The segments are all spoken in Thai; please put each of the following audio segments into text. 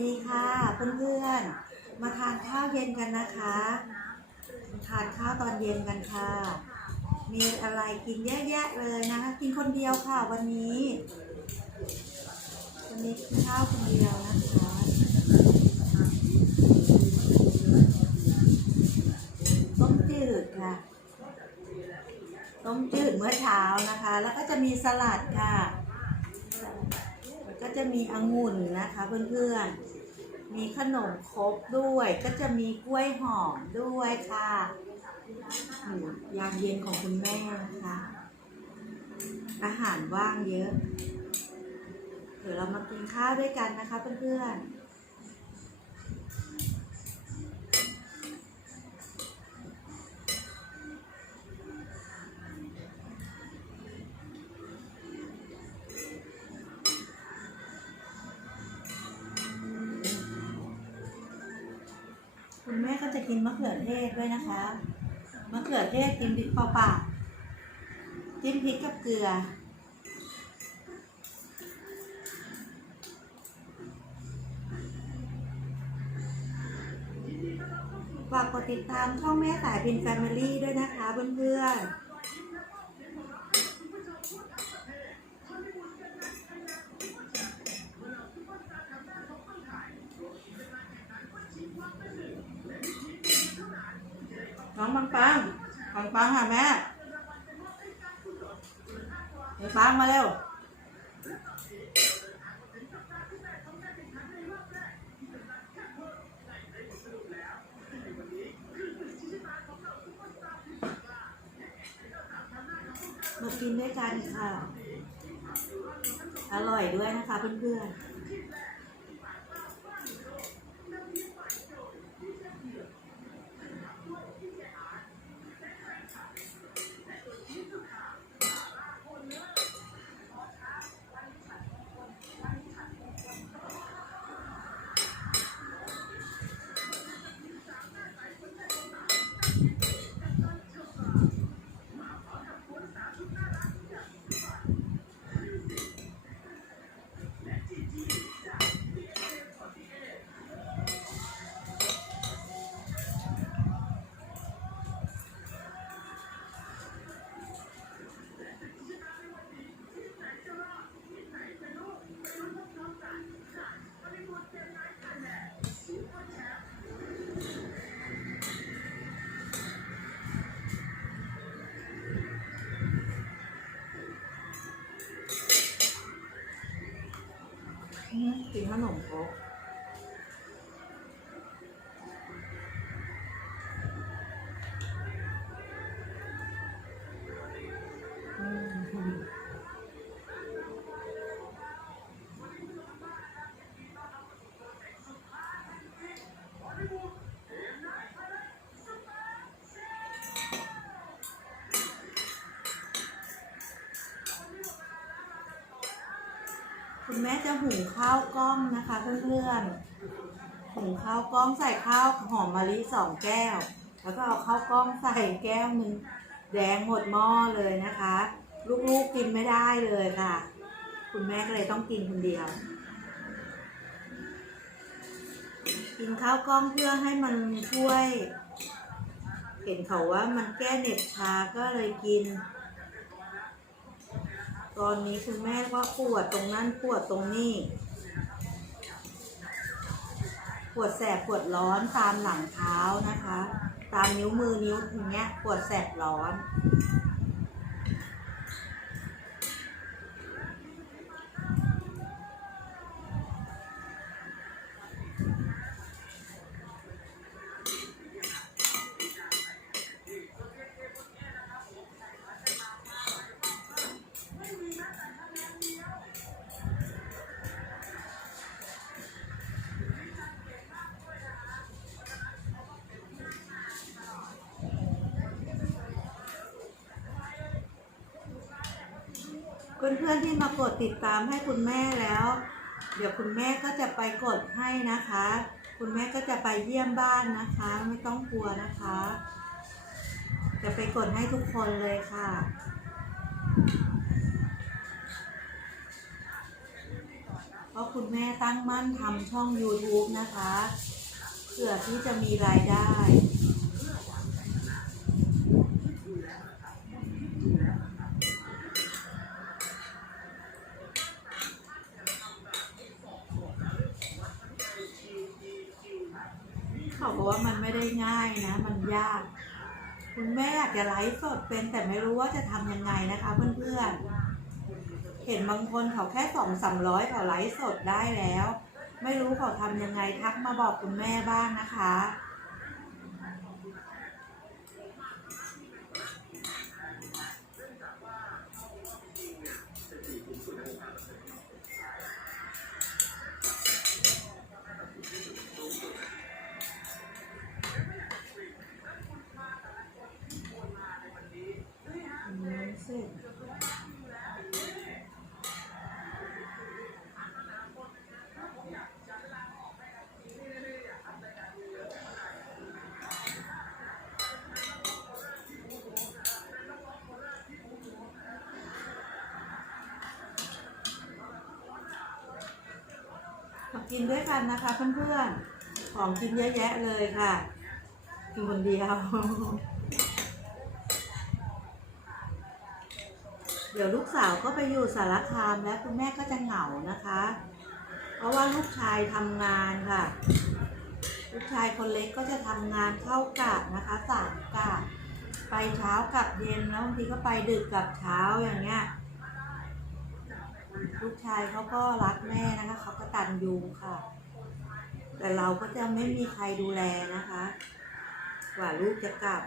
ดีค่ะเพื่อนๆ มาทานข้าวเย็นกันนะคะาทานข้าวตอนเย็นกันค่ะ มีอะไรกินเยอะแยะเลยนะคะ กินคนเดียวค่ะวันนี้วันนี้กินข้าวคนเดียวนะคะต้มจืดค่ะต้มจืดเมื่อเช้านะคะ แล้วก็จะมีสลัดค่ะก็จะมีองุ่นนะคะเพื่อนๆ มีขนมครบด้วย ก็จะมีกล้วยหอมด้วยค่ะยามเย็นของคุณแม่นะคะ อาหารว่างเยอะ เดี๋ยวเรามากินข้าวด้วยกันนะคะเพื่อนๆ ม่ก็จะกินมะเขือเทศด้วยนะคะ มะเขือเทศกินเปล่าๆจิ้มพริกกับเกลือ ฝากกดติดตามช่องแม่สายพินแฟมิลี่ด้วยนะคะเพื่อนๆ น้องปังปัง ปังปังหาแม่เดี๋ยวปังมาเร็วมากินด้วยกันค่ะ อร่อยด้วยนะคะเพื่อนๆ อืมกินขนมครกอืม คุณแม่จะหุงข้าวกล้องนะคะเพื่อนๆหุงข้าวกล้องใส่ข้าวหอมมะลิสองแก้ว แล้วก็เอาข้าวกล้องใส่แก้วหนึ่งแดงหมดหม้อเลยนะคะ ลูกๆกินไม่ได้เลยค่ะ คุณแม่ก็เลยต้องกินคนเดียว กินข้าวกล้องเพื่อให้มันช่วย เห็นเขาว่ามันแก้เหน็บชาก็เลยกิน ตอนนี้คุณแม่ว่าปวดตรงนั้นปวดตรงนี้ปวดแสบปวดร้อนตามหลังเท้านะคะ ตามนิ้วมือนิ้วอย่างเงี้ยปวดแสบร้อน เพื่อนๆที่มากดติดตามให้คุณแม่แล้ว เดี๋ยวคุณแม่ก็จะไปกดให้นะคะ คุณแม่ก็จะไปเยี่ยมบ้านนะคะ ไม่ต้องกลัวนะคะ จะไปกดให้ทุกคนเลยค่ะเพราะคุณแม่ตั้งมั่นทำช่อง YouTube นะคะเพื่อที่จะมีรายได้ เขาบอกว่ามันไม่ได้ง่ายนะ มันยาก คุณแม่อยากจะไลฟ์สดเป็นแต่ไม่รู้ว่าจะทำยังไงนะคะ เพื่อนๆ เห็นบางคนเขาแค่สองสามร้อยเขาไลฟ์สดได้แล้ว ไม่รู้เขาทำยังไงทักมาบอกคุณแม่บ้างนะคะ กินด้วยกันนะคะเพื่อนๆ ของกินเยอะแยะเลยค่ะกินคนเดียว เดี๋ยวลูกสาวก็ไปอยู่สารคามแล้วคุณแม่ก็จะเหงานะคะ เพราะว่าลูกชายทำงานค่ะ ลูกชายคนเล็กก็จะทำงานเข้ากะนะคะสามกะไปเช้ากับเย็นแล้วบางทีก็ไปดึกกับเช้าอย่างเงี้ย ลูกชายเขาก็รักแม่นะคะเขาก็ตันยูค่ะ แต่เราก็จะไม่มีใครดูแลนะคะกว่าลูกจะกลับ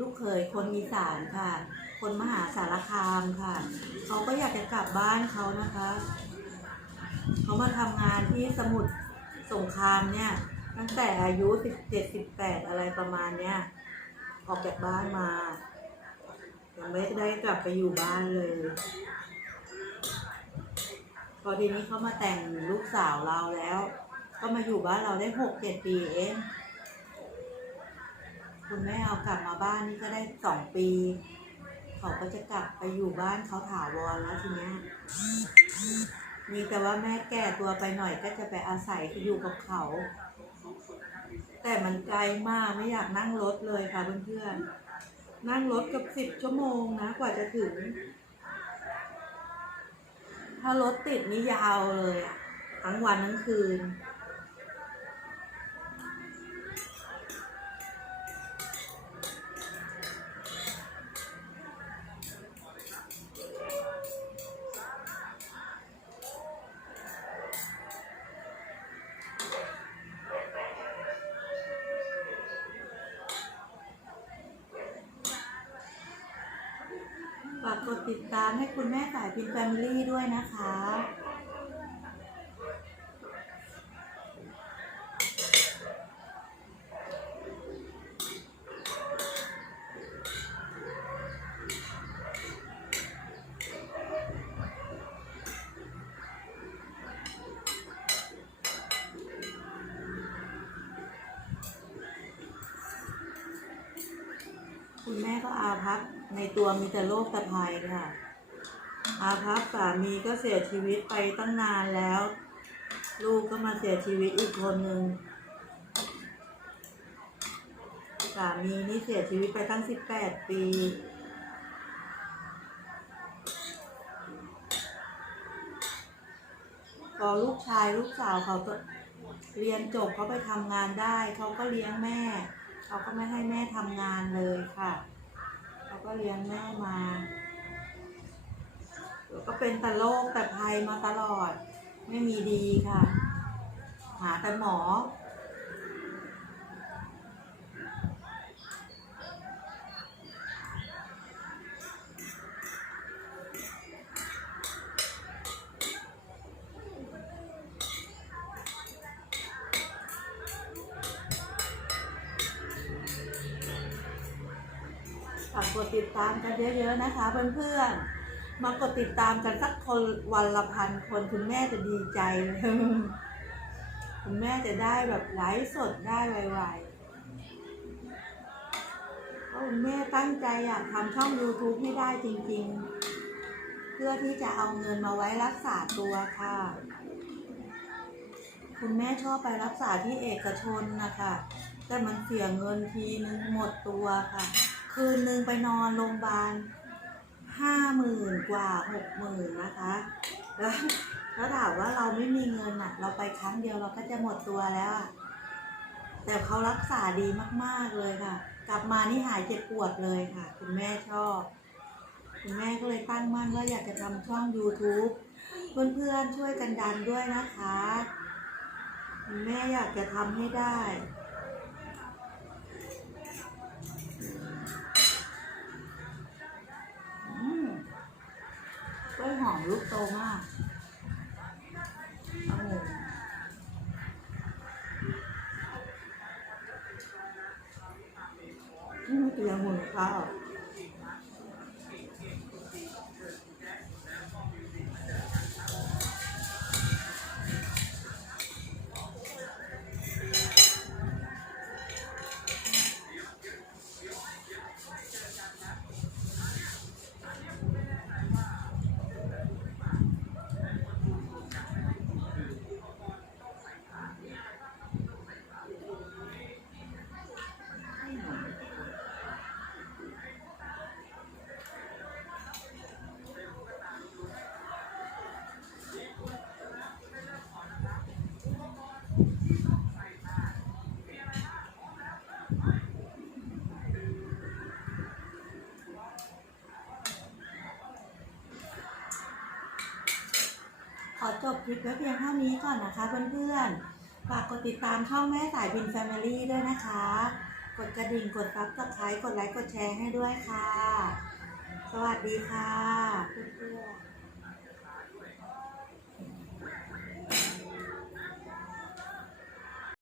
ลูก เขยคนอีสานค่ะ คนมหาสารคามค่ะ เขาก็อยากจะกลับบ้านเขานะคะ เขามาทำงานที่สมุทรสงครามเนี่ย ตั้งแต่อายุสิบเจ็ดสิบแปดอะไรประมาณเนี้ยออกจากบ้านมายังไม่ได้กลับไปอยู่บ้านเลยพอทีนี้เขามาแต่งลูกสาวเราแล้ว ก็มาอยู่บ้านเราได้หกเจ็ดปีเอง คุณแม่เอากลับมาบ้านนี่ก็ได้สองปี เขาก็จะกลับไปอยู่บ้านเขาถาวรแล้วทีเนี้ยมีแต่ว่าแม่แก่ตัวไปหน่อยก็จะไปอาศัยอยู่กับเขา แต่มันไกลมากไม่อยากนั่งรถเลยค่ะเพื่อนๆนั่งรถกับสิบชั่วโมงนะกว่าจะถึง ถ้ารถติดนี่ยาวเลยอะทั้งวันทั้งคืน กดติดตามให้คุณแม่สายพินแฟมิลี่ด้วยนะคะ คุณแม่ก็อาภัพ ในตัวมีแต่โรคตะภัยค่ะ อาภัพสามีก็เสียชีวิตไปตั้งนานแล้ว ลูกก็มาเสียชีวิตอีกคนหนึ่งสามีนี่เสียชีวิตไปตั้งสิบแปดปีพอลูกชายลูกสาวเขาก็เรียนจบเขาไปทำงานได้ เขาก็เลี้ยงแม่ เขาก็ไม่ให้แม่ทำงานเลยค่ะ ก็เลี้ยงแม่มาแล้วก็เป็นแต่โรคแต่ภัยมาตลอด ไม่มีดีค่ะ หาแต่หมอ กดติดตามกันเยอะๆนะคะ เพื่อนๆ มากดติดตามกันสักคนวันละพันคนคุณแม่จะดีใจเลยคุณแม่จะได้แบบไลฟ์สดได้ไวๆเพราะคุณแม่ตั้งใจอยากทำช่อง YouTube ให้ได้จริงๆ เพื่อที่จะเอาเงินมาไว้รักษาตัวค่ะ คุณแม่ชอบไปรักษาที่เอกชนนะคะ แต่มันเสียเงินทีนึงหมดตัวค่ะ คืนนึงไปนอนโรงพยาบาลห้าหมื่นกว่าหกหมื่นนะคะ แล้วแล้วถามว่าเราไม่มีเงินอะเราไปครั้งเดียวเราก็จะหมดตัวแล้วอะแต่เขารักษาดีมากๆเลยค่ะ กลับมานี่หายเจ็บปวดเลยค่ะ คุณแม่ชอบ คุณแม่ก็เลยตั้งมั่นว่าอยากจะทำช่อง YouTube เพื่อนๆช่วยกันดันด้วยนะคะ คุณแม่อยากจะทำให้ได้ ล้วยหอมลูกโตมากโอ้โหนี่มันเตียงหุ่นข้าว จบคลิปไว้เพียงเท่านี้ก่อนนะคะเพื่อนๆ ฝากกดติดตามช่องแม่สายบินแฟมิลี่ด้วยนะคะ กดกระดิ่ง กดซับสไครต์กดไลค์ กดแชร์ให้ด้วยค่ะ สวัสดีค่ะเพื่อนๆ